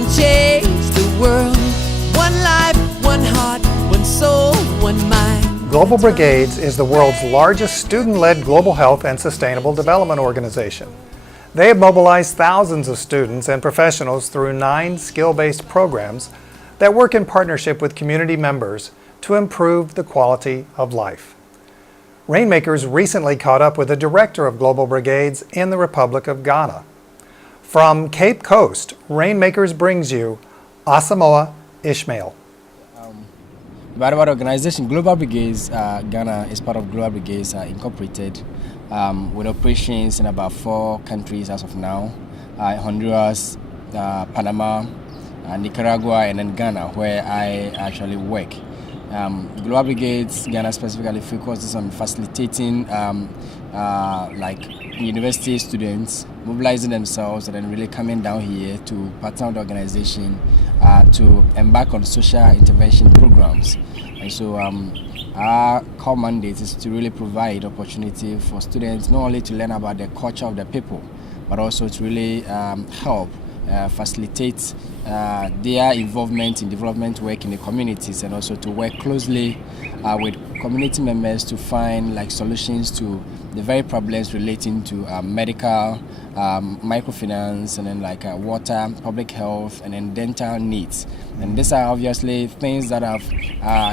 can change the world. One life, one heart, one soul, one mind. Global Brigades is the world's largest student-led global health and sustainable development organization. They have mobilized thousands of students and professionals through 9 skill-based programs that work in partnership with community members to improve the quality of life. Rainmakers recently caught up with the director of Global Brigades in the Republic of Ghana. From Cape Coast, Rainmakers brings you Asamoah Ismaeel. About our organization, Global Brigades, Ghana is part of Global Brigades Incorporated, with operations in about 4 countries as of now, Honduras, Panama, Nicaragua, and then Ghana, where I actually work. Global Brigades Ghana specifically focuses on facilitating like university students mobilizing themselves and then really coming down here to partner with the organization to embark on social intervention programs. And so our core mandate is to really provide opportunity for students not only to learn about the culture of the people, but also to really help facilitate their involvement in development work in the communities, and also to work closely with community members to find like solutions to the very problems relating to medical, microfinance, and then like water, public health, and then dental needs. And these are obviously things that have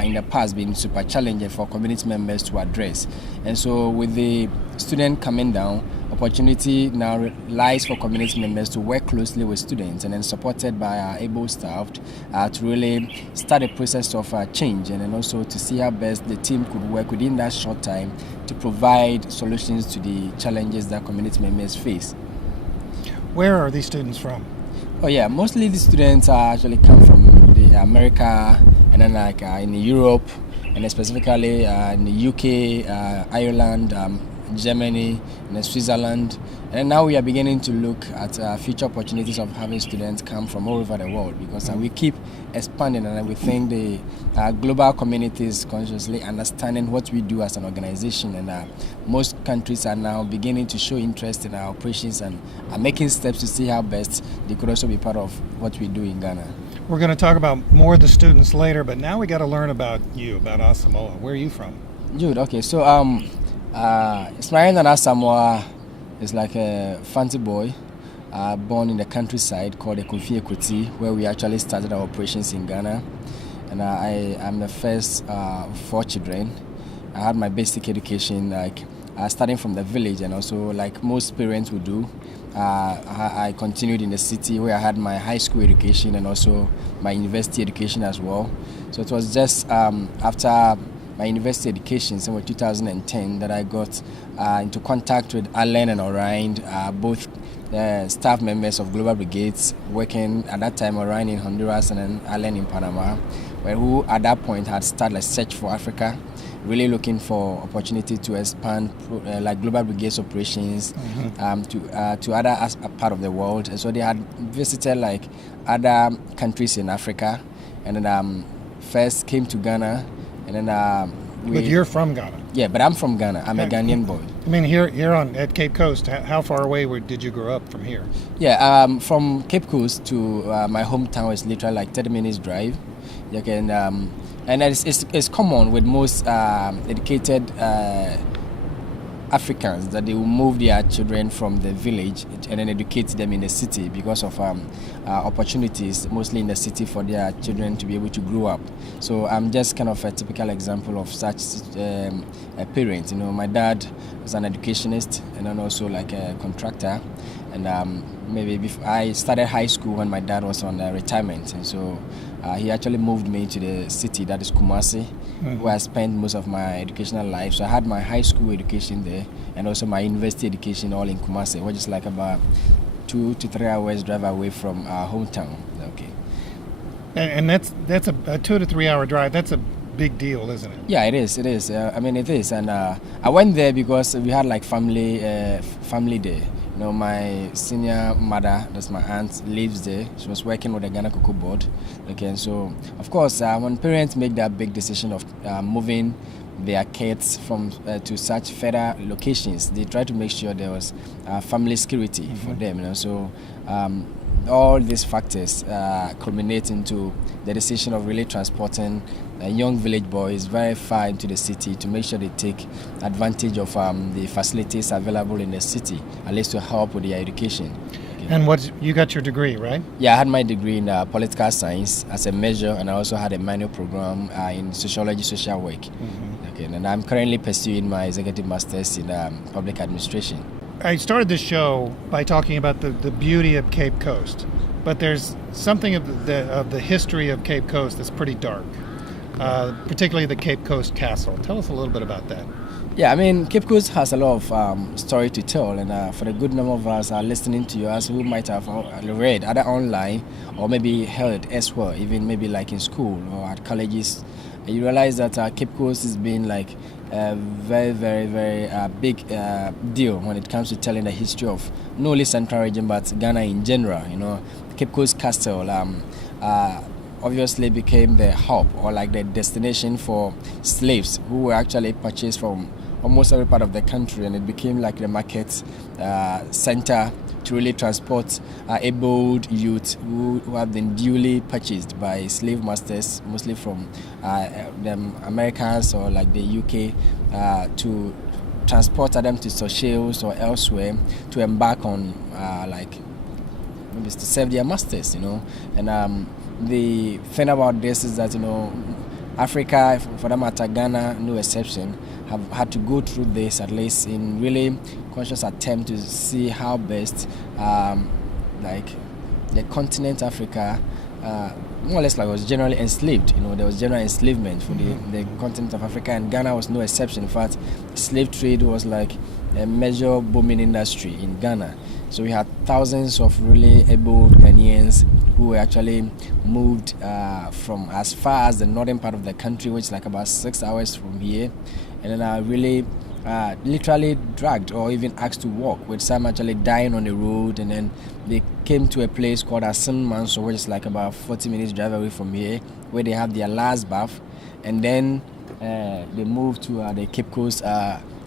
in the past been super challenging for community members to address. And so with the student coming down, opportunity now lies for community members to work closely with students and then supported by our able staff to really start a process of change, and then also to see how best the team could work within that short time to provide solutions to the challenges that community members face. Where are these students from? Oh yeah, mostly the students actually come from the America, and then like in Europe, and then specifically in the UK, Ireland, Germany, and Switzerland. And now we are beginning to look at future opportunities of having students come from all over the world, because we keep expanding, and we think the global communities consciously understanding what we do as an organization, and most countries are now beginning to show interest in our operations and are making steps to see how best they could also be part of what we do in Ghana. We're going to talk about more of the students later, but now we got to learn about you, about Asamoah. Where are you from? Good. Okay, so Ismaeel and Asamoah is like a fancy boy born in the countryside called Kofi Equity, where we actually started our operations in Ghana. And I am the first of 4 children. I had my basic education starting from the village, and also like most parents would do, I continued in the city where I had my high school education and also my university education as well. So it was just after my university education, somewhere 2010, that I got into contact with Alan and Orion, both staff members of Global Brigades, working at that time Orion in Honduras and then Alan in Panama, who at that point had started a search for Africa, really looking for opportunity to expand like Global Brigades operations to other part of the world. And so they had visited like other countries in Africa, and then first came to Ghana. And then but you're from Ghana? Yeah, but I'm from Ghana. I'm a Ghanaian boy. I mean, here at Cape Coast, how far away did you grow up from here? Yeah, from Cape Coast to my hometown is literally like 30 minutes drive. You can, and it's common with most educated Africans that they will move their children from the village and then educate them in the city because of opportunities, mostly in the city, for their children to be able to grow up. So I'm just kind of a typical example of such a parent. You know, my dad was an educationist and then also like a contractor, and maybe before I started high school when my dad was on retirement, and so he actually moved me to the city, that is Kumasi, where I spent most of my educational life. So I had my high school education there and also my university education all in Kumasi, which is like about 2 to 3 hours drive away from our hometown. Okay. And that's a 2 to 3 hour drive. That's a big deal, isn't it? Yeah, it is. It is. I mean, it is. And I went there because we had like family day. You know, my senior mother, that's my aunt, lives there. She was working with the Ghana Cocoa Board. Okay, and so of course, when parents make that big decision of moving their kids from to such further locations, they try to make sure there was family security for them. You know, so all these factors culminate into the decision of really transporting young village boys very far into the city to make sure they take advantage of the facilities available in the city, at least to help with their education. And you got your degree, right? Yeah, I had my degree in political science as a major, and I also had a minor program in sociology, social work. Okay, and I'm currently pursuing my executive master's in public administration. I started this show by talking about the beauty of Cape Coast, but there's something of the history of Cape Coast that's pretty dark, particularly the Cape Coast Castle. Tell us a little bit about that. Yeah, I mean, Cape Coast has a lot of story to tell, and for the good number of us are listening to us who might have read either online or maybe heard as well, even maybe like in school or at colleges, you realize that Cape Coast has been like a very, very, very big deal when it comes to telling the history of not only Central region but Ghana in general. You know, Cape Coast Castle obviously became the hub or like the destination for slaves who were actually purchased from almost every part of the country, and it became like the market center to really transport able youth who have been duly purchased by slave masters, mostly from the Americans or like the UK, to transport them to Seychelles or elsewhere to embark on like maybe to serve their masters, you know. And the thing about this is that, you know, Africa, for that matter, Ghana, no exception, have had to go through this at least in really conscious attempt to see how best, like the continent Africa, more or less like was generally enslaved. You know, there was general enslavement for the continent of Africa, and Ghana was no exception. In fact, slave trade was like a major booming industry in Ghana. So we had thousands of really able Ghanaians who were actually moved from as far as the northern part of the country, which is like about 6 hours from here, and then really literally dragged or even asked to walk, with some actually dying on the road. And then they came to a place called Asamoah, which is like about 40 minutes drive away from here, where they have their last bath, and then they moved to the Cape Coast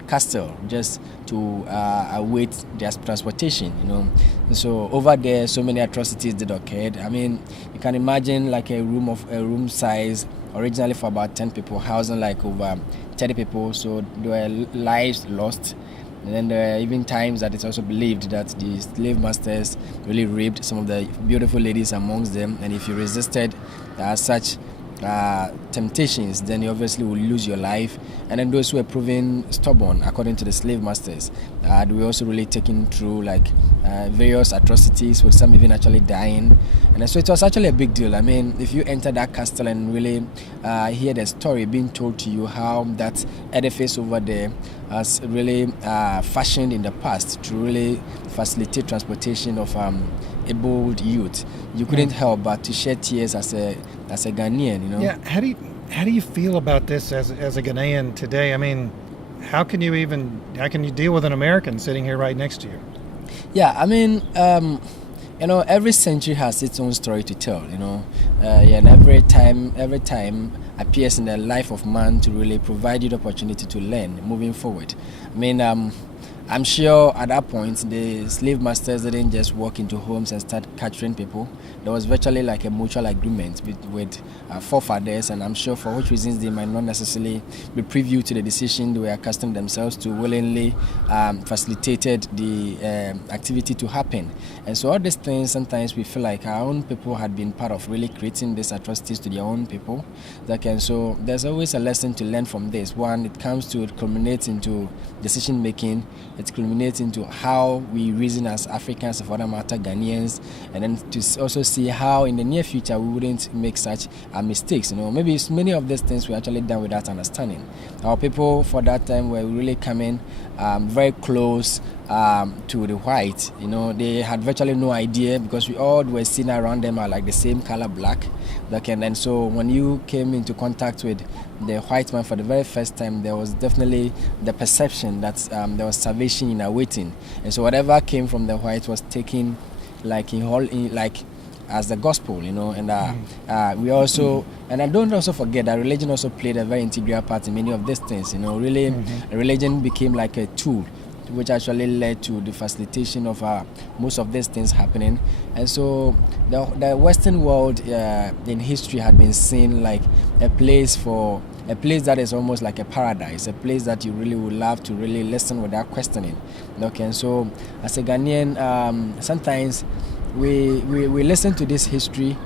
Castle just to await their transportation, you know. And so over there, so many atrocities did occur. I mean, you can imagine like a room size originally for about 10 people, housing like over 30 people. So there were lives lost. And then there are even times that it's also believed that the slave masters really raped some of the beautiful ladies amongst them. And if you resisted such temptations, then you obviously will lose your life. And then those who were proven stubborn, according to the slave masters, they were also really taken through like various atrocities, with some even actually dying. And so it was actually a big deal. I mean, if you enter that castle and really hear the story being told to you, how that edifice over there has really fashioned in the past to really facilitate transportation of able youth, you couldn't help but to shed tears as a Ghanaian, you know. Yeah, how do you feel about this as a Ghanaian today? I mean, how can you deal with an American sitting here right next to you? Yeah, I mean, you know, every century has its own story to tell, you know. And every time appears in the life of man to really provide you the opportunity to learn moving forward. I mean, I'm sure at that point the slave masters didn't just walk into homes and start capturing people. There was virtually like a mutual agreement with forefathers, and I'm sure for which reasons they might not necessarily be privy to the decision they were accustomed themselves to, willingly facilitated the activity to happen. And so all these things, sometimes we feel like our own people had been part of really creating these atrocities to their own people. So there's always a lesson to learn from this. One, it comes to culminate into decision making. It culminates into how we reason as Africans, for that matter Ghanaians, and then to also see how in the near future we wouldn't make such mistakes. You know, maybe many of these things were actually done without understanding. Our people for that time were really coming very close to the whites. You know, they had virtually no idea, because we all were seen around them are like the same color, black. And so when you came into contact with the white man for the very first time, there was definitely the perception that there was salvation in awaiting. And so whatever came from the white was taken like as the gospel, you know. And we also, and I don't also forget that religion also played a very integral part in many of these things, you know. Really, religion became like a tool which actually led to the facilitation of most of these things happening. And so the Western world in history had been seen like a place that is almost like a paradise, a place that you really would love to really listen without questioning. Okay, and so as a Ghanaian, sometimes we listen to this history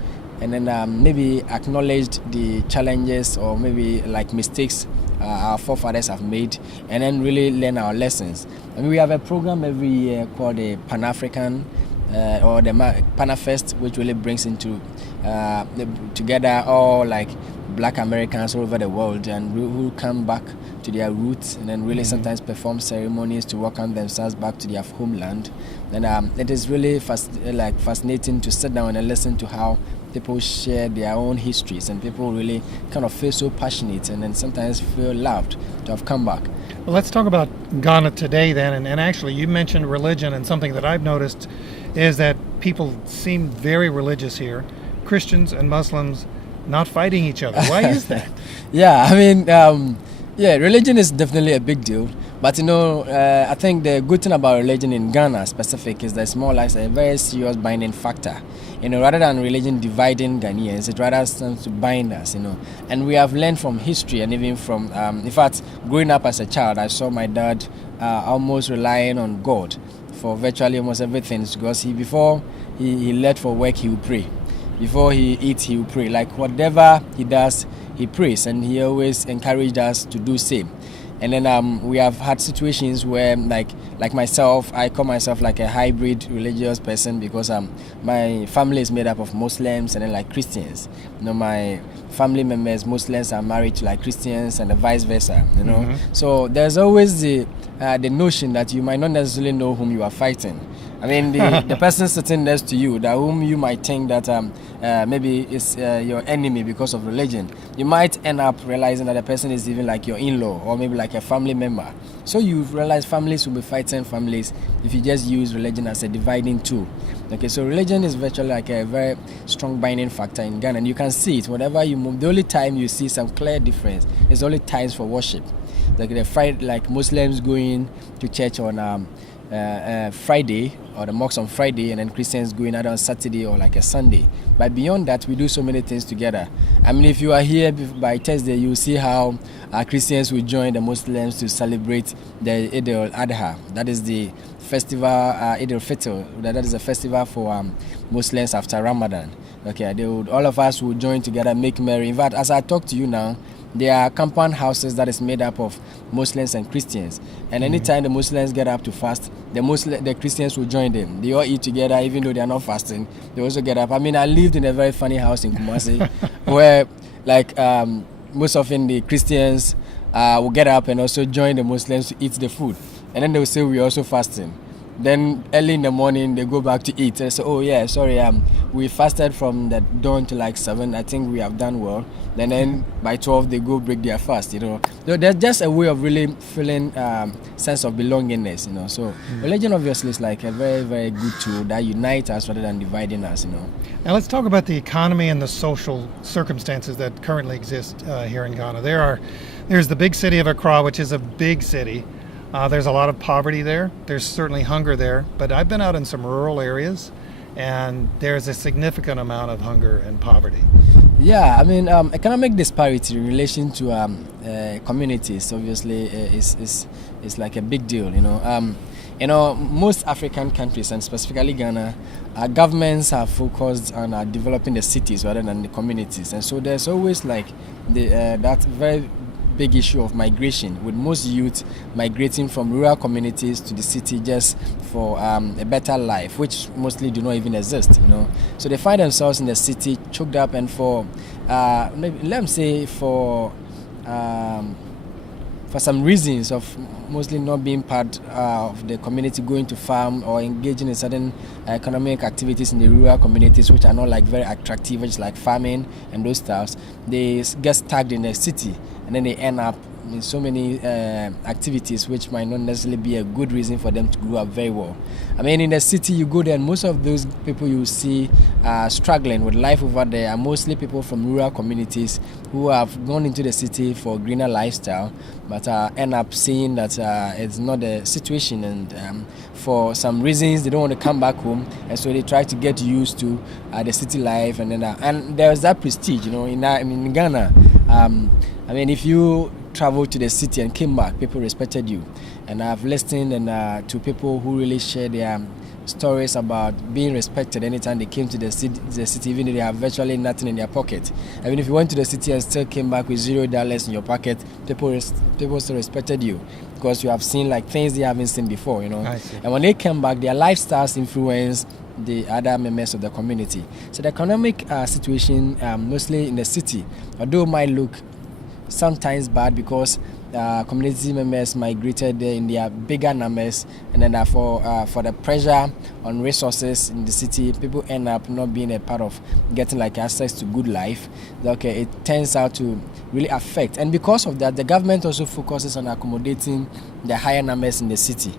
and then maybe acknowledged the challenges or maybe like mistakes our forefathers have made, and then really learn our lessons. I mean, we have a program every year called the Pan-African or the Panafest, which really brings into together all like Black Americans all over the world, and who come back to their roots, and then really sometimes perform ceremonies to welcome themselves back to their homeland. And it is really fascinating to sit down and listen to how people share their own histories, and people really kind of feel so passionate and then sometimes feel loved to have come back. Well, let's talk about Ghana today then. And actually, you mentioned religion, and something that I've noticed is that people seem very religious here. Christians and Muslims not fighting each other. Why is that? Yeah, I mean, religion is definitely a big deal. But I think the good thing about religion in Ghana specific is that it's more like a very serious binding factor. Rather than religion dividing Ghanaians, it rather stands to bind us, And we have learned from history, and even from, in fact, growing up as a child, I saw my dad almost relying on God for virtually almost everything, because before he left for work, he would pray. Before he eats, he will pray. Like whatever he does, he prays, and he always encouraged us to do same. And then we have had situations where, like myself, I call myself like a hybrid religious person, because my family is made up of Muslims and then like Christians. My family members, Muslims, are married to like Christians, and the vice versa. So there's always the notion that you might not necessarily know whom you are fighting. I mean, the person sitting next to you, that whom you might think that maybe is your enemy because of religion, you might end up realizing that the person is even like your in-law or maybe like a family member. So you realize families will be fighting families if you just use religion as a dividing tool. Okay, so religion is virtually like a very strong binding factor in Ghana, and you can see it whenever you move. The only time you see some clear difference is only times for worship. Like Muslims going to church on Friday, or the mosque on Friday, and then Christians going out on Saturday or like a Sunday. But beyond that, we do so many things together. I mean, if you are here by Thursday, you will see how Christians will join the Muslims to celebrate the Eid al-Adha. That is the festival, Eid al-Fitr. That is a festival for Muslims after Ramadan. Okay, all of us will join together, make merry. In fact, as I talk to you now, there are compound houses that is made up of Muslims and Christians. And anytime the Muslims get up to fast, the Christians will join them. They all eat together, even though they are not fasting. They also get up. I mean, I lived in a very funny house in Kumasi where, most often the Christians will get up and also join the Muslims to eat the food. And then they will say, we're also fasting. Then early in the morning, they go back to eat. They say, oh yeah, sorry, we fasted from the dawn to like 7. I think we have done well. Then by 12, they go break their fast, So there's just a way of really feeling sense of belongingness, So religion obviously is like a very, very good tool that unites us rather than dividing us, Now let's talk about the economy and the social circumstances that currently exist here in Ghana. There's the big city of Accra, which is a big city. There's a lot of poverty there. There's certainly hunger there. But I've been out in some rural areas, and there's a significant amount of hunger and poverty. Yeah, I mean, economic disparity in relation to communities obviously is like a big deal. Most African countries, and specifically Ghana, governments are focused on developing the cities rather than the communities, and so there's always like that very big issue of migration, with most youth migrating from rural communities to the city just for a better life, which mostly do not even exist, So they find themselves in the city choked up, and for some reasons of mostly not being part of the community, going to farm or engaging in certain economic activities in the rural communities which are not like very attractive, which is like farming and those stuffs, they get stuck in the city, and then they end up in so many activities which might not necessarily be a good reason for them to grow up very well. I mean, in the city you go there and most of those people you see struggling with life over there are mostly people from rural communities who have gone into the city for a greener lifestyle, but end up seeing that it's not the situation, and for some reasons they don't want to come back home, and so they try to get used to the city life, and then and there's that prestige, in Ghana. I mean, if you traveled to the city and came back, people respected you. And I've listened to people who really share their stories about being respected anytime they came to the city, even though they have virtually nothing in their pocket. I mean, if you went to the city and still came back with $0 in your pocket, people still respected you because you have seen like things they haven't seen before, I see. And when they came back, their lifestyles influence the other members of the community. So the economic situation, mostly in the city, although might look sometimes bad because community members migrated there in their bigger numbers, and then for the pressure on resources in the city, people end up not being a part of getting like access to good life. Okay, it turns out to really affect, and because of that, the government also focuses on accommodating the higher numbers in the city.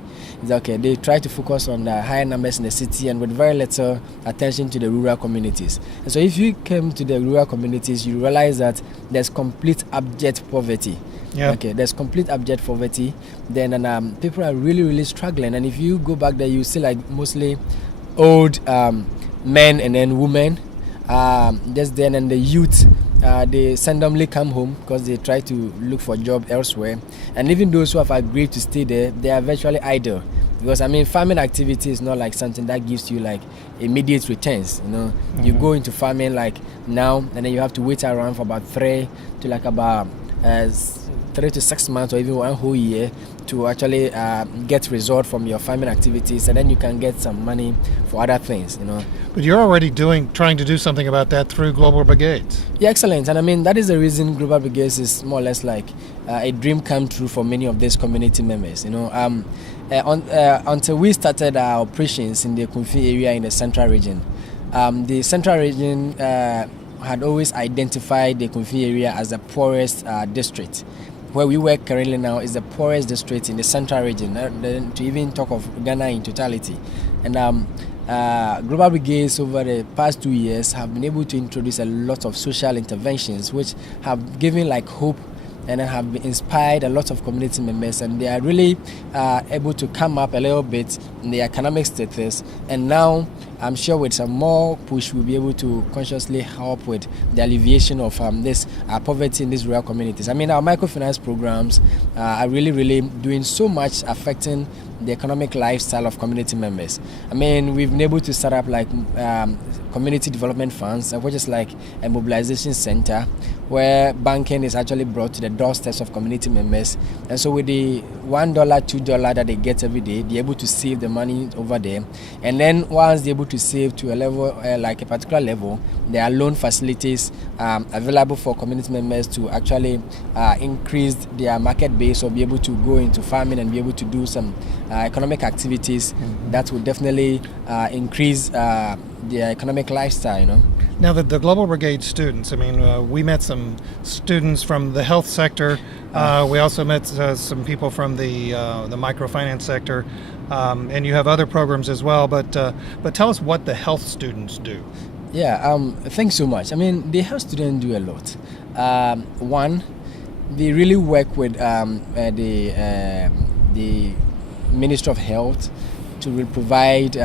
Okay, they try to focus on the higher numbers in the city and with very little attention to the rural communities. And so if you came to the rural communities, you realize that there's complete abject poverty. Yeah. Okay, there's complete abject poverty. Then people are really, really struggling. And if you go back there, you see like mostly old men and then women. Just then, and the youth, they randomly come home because they try to look for a job elsewhere. And even those who have agreed to stay there, they are virtually idle. Because I mean, farming activity is not like something that gives you like immediate returns. Mm-hmm. You go into farming like now, and then you have to wait around for about 3 to 6 months or even 1 whole year to actually get result from your farming activities, and then you can get some money for other things. But you're already trying to do something about that through Global Brigades. Yeah, excellent. And I mean, that is the reason Global Brigades is more or less like a dream come true for many of these community members. Until we started our operations in the Kumfi area in the central region, the central region had always identified the Kumfi area as the poorest district. Where we work currently now is the poorest district in the central region, to even talk of Ghana in totality. And Global Brigades over the past 2 years have been able to introduce a lot of social interventions which have given like hope and have inspired a lot of community members, and they are really able to come up a little bit in the economic status. And now I'm sure with some more push we'll be able to consciously help with the alleviation of this poverty in these rural communities. I mean, our microfinance programs are really doing so much affecting the economic lifestyle of community members. I mean, we've been able to set up like community development funds, which is like a mobilization center where banking is actually brought to the doorsteps of community members. And so with the $1, $2 that they get every day, they're able to save the money over there. And then once they're able to save to a level, like a particular level, there are loan facilities available for community members to actually increase their market base or be able to go into farming and be able to do some economic activities that will definitely increase their economic lifestyle. Now, the Global Brigade students, I mean, we met some students from the health sector. We also met some people from the microfinance sector, and you have other programs as well. But tell us what the health students do. Yeah, thanks so much. I mean, the health students do a lot. One, they really work with the Ministry of Health to provide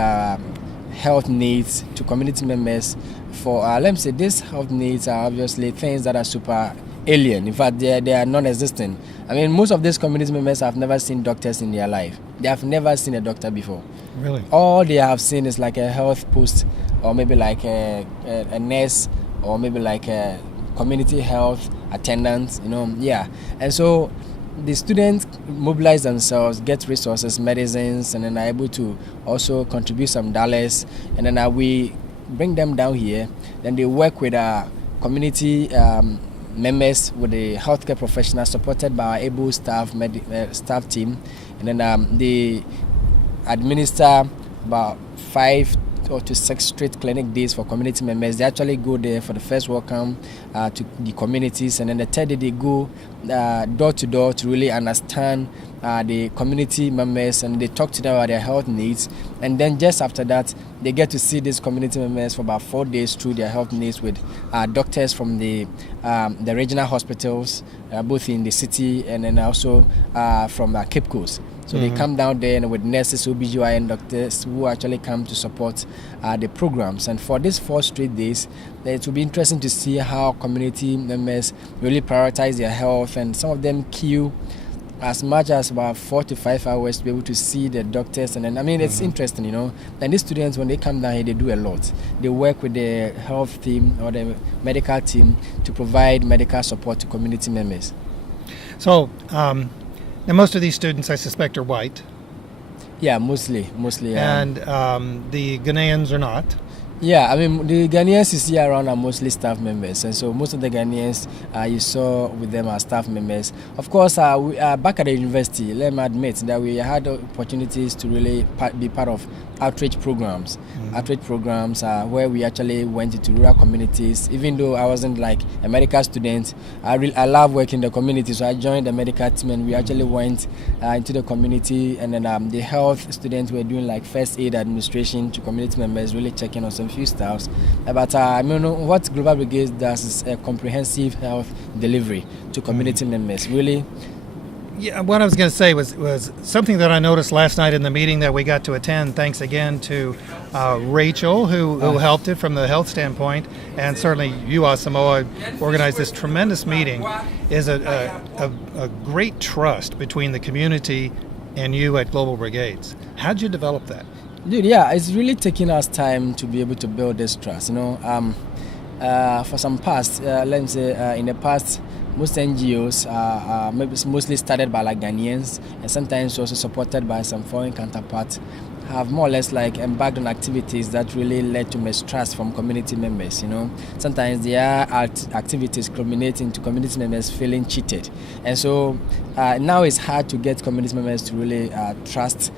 health needs to community members. For let me say, these health needs are obviously things that are super alien. In fact, they are non-existent. I mean, most of these community members have never seen doctors in their life. They have never seen a doctor before. Really? All they have seen is like a health post, or maybe like a nurse, or maybe like a community health attendant. Yeah. And so the students mobilize themselves, get resources, medicines, and then are able to also contribute some dollars. And then we bring them down here. Then they work with our community members, with the healthcare professionals, supported by our able staff team. And then they administer about 5 or to 6 straight clinic days for community members. They actually go there for the first welcome to the communities, and then the third day they go door to door to really understand the community members, and they talk to them about their health needs. And then just after that, they get to see these community members for about 4 days through their health needs with doctors from the regional hospitals, both in the city and then also from Cape Coast. So they come down there and with nurses, OBGYN doctors who actually come to support the programs. And for these 4 straight days, it will be interesting to see how community members really prioritize their health, and some of them queue as much as about 4 to 5 hours to be able to see the doctors. And then, I mean, it's interesting, you know. And these students, when they come down here, they do a lot. They work with the health team or the medical team to provide medical support to community members. So, now most of these students, I suspect, are white. Yeah, mostly. And the Ghanaians are not. Yeah, I mean, the Ghanaians you see around are mostly staff members, and so most of the Ghanaians you saw with them are staff members. Of course, we back at the university, let me admit that we had opportunities to really be part of outreach programs. Outreach programs where we actually went into rural communities. Even though I wasn't like a medical student, I love working in the community, so I joined the medical team, and we actually went into the community, and then the health students were doing like first aid administration to community members, really checking on some few stuffs. But I mean, what Global Brigades does is a comprehensive health delivery to community members. Really. Yeah, what I was going to say was something that I noticed last night in the meeting that we got to attend. Thanks again to Rachel, who helped it from the health standpoint, and certainly you, Asamoah, organized this tremendous meeting. Is a great trust between the community and you at Global Brigades. How'd you develop that? Dude, yeah, it's really taking us time to be able to build this trust. You know, for some past, let me say, in the past, most NGOs maybe mostly started by like Ghanaians, and sometimes also supported by some foreign counterparts, have more or less like embarked on activities that really led to mistrust from community members. You know, sometimes there are activities culminating to community members feeling cheated, and so now it's hard to get community members to really trust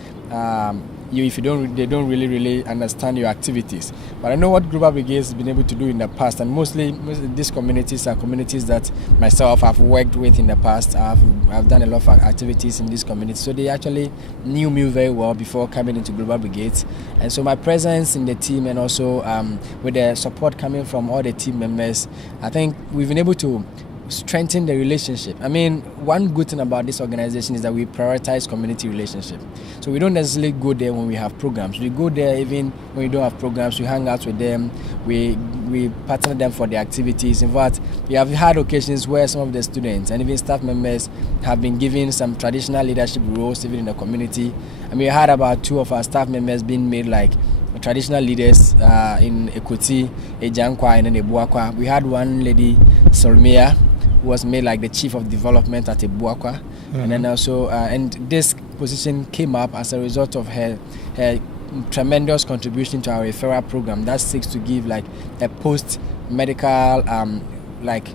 you if they don't really understand your activities. But I know what Global Brigades has been able to do in the past, and mostly these communities are communities that myself have worked with in the past. I've done a lot of activities in these communities, so they actually knew me very well before coming into Global Brigades. And so my presence in the team, and also with the support coming from all the team members, I think we've been able to strengthen the relationship. I mean, one good thing about this organization is that we prioritize community relationship. So we don't necessarily go there when we have programs. We go there even when we don't have programs. We hang out with them. We partner them for the activities. In fact, we have had occasions where some of the students and even staff members have been given some traditional leadership roles even in the community. And we had about 2 of our staff members being made like traditional leaders in Ekoti, Ejankwa, and then Ebuakwa. We had one lady, Solmea, who was made like the chief of development at Ebuakwa. And then also, and this position came up as a result of her tremendous contribution to our referral program that seeks to give like a post-medical like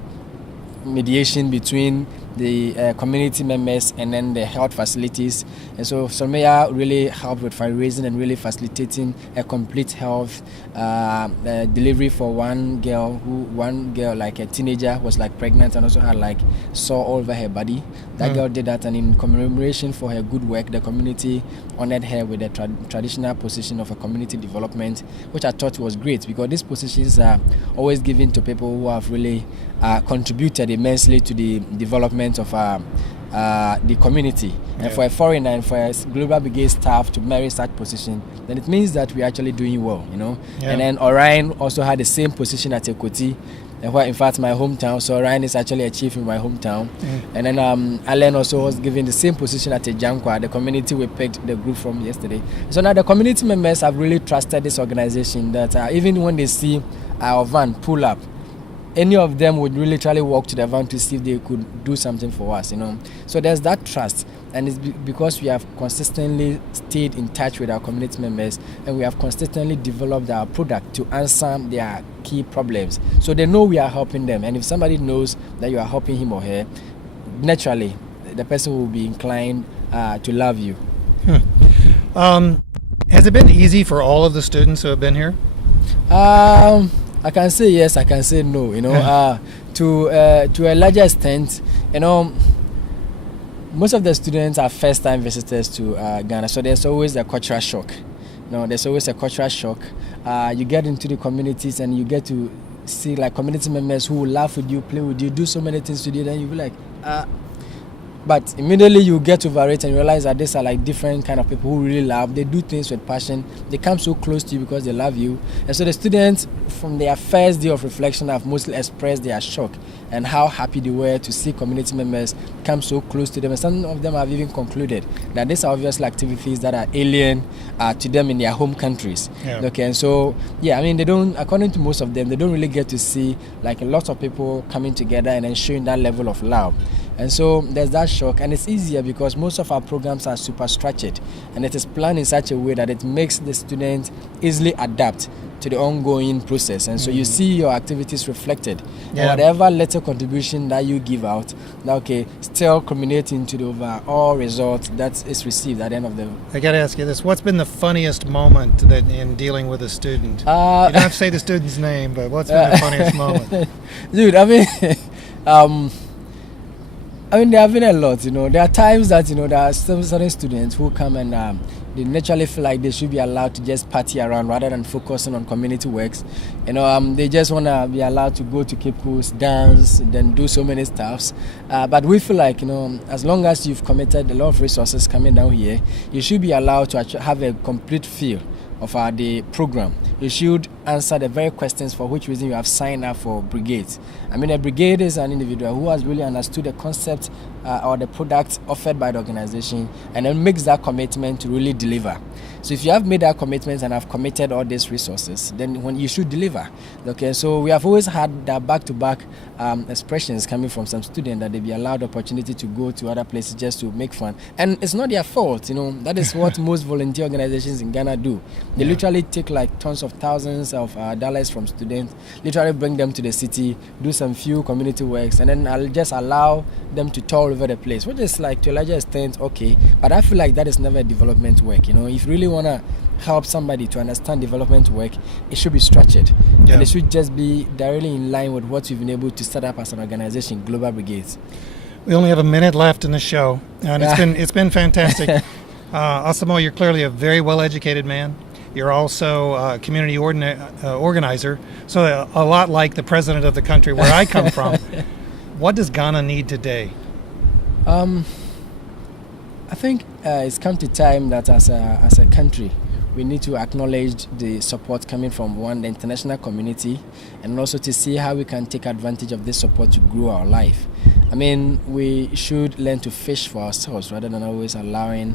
mediation between the community members and then the health facilities. And so Solmea really helped with fundraising and really facilitating a complete health delivery for one girl, like a teenager, was like pregnant and also had like sore all over her body. That girl did that, and in commemoration for her good work, the community honored her with the traditional position of a community development, which I thought was great, because these positions are always given to people who have really contributed immensely to the development of the community. And for a foreigner and for a Global Brigade staff to merit such position, then it means that we're actually doing well, you know. And then Orion also had the same position at Ekoti, where in fact my hometown, so Orion is actually a chief in my hometown. And then Alan also was given the same position at Ejankwa, the community we picked the group from yesterday. So now the community members have really trusted this organization that even when they see our van pull up, any of them would really try to walk to the van to see if they could do something for us, you know. So there's that trust, and it's because we have consistently stayed in touch with our community members, and we have consistently developed our product to answer their key problems. So they know we are helping them, and if somebody knows that you are helping him or her, naturally the person will be inclined to love you. Has it been easy for all of the students who have been here? I can say yes, I can say no. To a larger extent, most of the students are first-time visitors to Ghana, so there's always a cultural shock. There's always a cultural shock. You get into the communities and you get to see like community members who will laugh with you, play with you, do so many things with you. Then you'll be like, but immediately you get over it and realize that these are like different kind of people who really love. They do things with passion. They come so close to you because they love you. And so the students, from their first day of reflection, have mostly expressed their shock and how happy they were to see community members come so close to them. And some of them have even concluded that these are obviously activities that are alien to them in their home countries. Yeah. Okay, and so they don't, according to most of them, they don't really get to see like a lot of people coming together and then showing that level of love. And so there's that shock, and it's easier because most of our programs are super structured and it is planned in such a way that it makes the students easily adapt to the ongoing process. And so you see your activities reflected. Yeah. And whatever little contribution that you give out, still culminating to the overall result that is received at the end of the... I got to ask you this. What's been the funniest moment in dealing with a student? You don't have to say the student's name, but what's been the funniest moment? Dude, there have been a lot, There are times that, there are some certain students who come and they naturally feel like they should be allowed to just party around rather than focusing on community works. They just want to be allowed to go to Kipus, dance, then do so many stuffs. But we feel like, as long as you've committed a lot of resources coming down here, you should be allowed to actually have a complete feel of the program. You should answer the very questions for which reason you have signed up for brigades. A brigade is an individual who has really understood the concept or the product offered by the organization and then makes that commitment to really deliver. So if you have made that commitment and have committed all these resources, then when you should deliver. Okay, so we have always had that back-to-back expressions coming from some students that they be allowed the opportunity to go to other places just to make fun. And it's not their fault, That is what most volunteer organizations in Ghana do. They literally take like tons of thousands of dollars from students, literally bring them to the city, do some few community works, and then I'll just allow them to tour over the place, which is like to a larger extent okay, but I feel like that is never development work. If you really want to help somebody to understand development work, it should be structured and it should just be directly in line with what we've been able to set up as an organization, Global Brigades. We only have a minute left in the show, and it's been fantastic. Asamoah, you're clearly a very well-educated man. You're also a community organizer, so a lot like the president of the country where I come from. What does Ghana need today? I think it's come to time that as a country, we need to acknowledge the support coming from the international community, and also to see how we can take advantage of this support to grow our life. We should learn to fish for ourselves rather than always allowing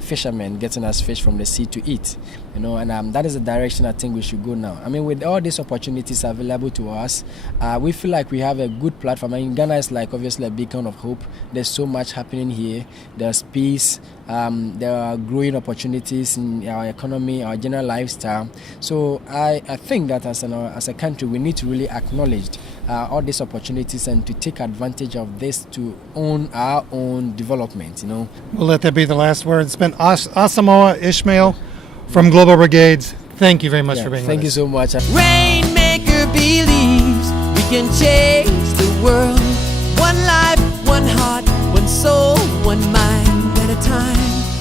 fishermen getting us fish from the sea to eat. And that is the direction I think we should go now. With all these opportunities available to us, we feel like we have a good platform. Ghana is like obviously a beacon of hope. There's so much happening here. There's peace. There are growing opportunities in our economy, our general lifestyle. So I think that as a country, we need to really acknowledge all these opportunities and to take advantage of this to own our own development. We'll let that be the last word. It's been Asamoah Ismaeel from Global Brigades. Thank you very much for being with us. Thank you so much. Rainmaker believes we can change the world. One life, one heart, one soul, one mind at a time.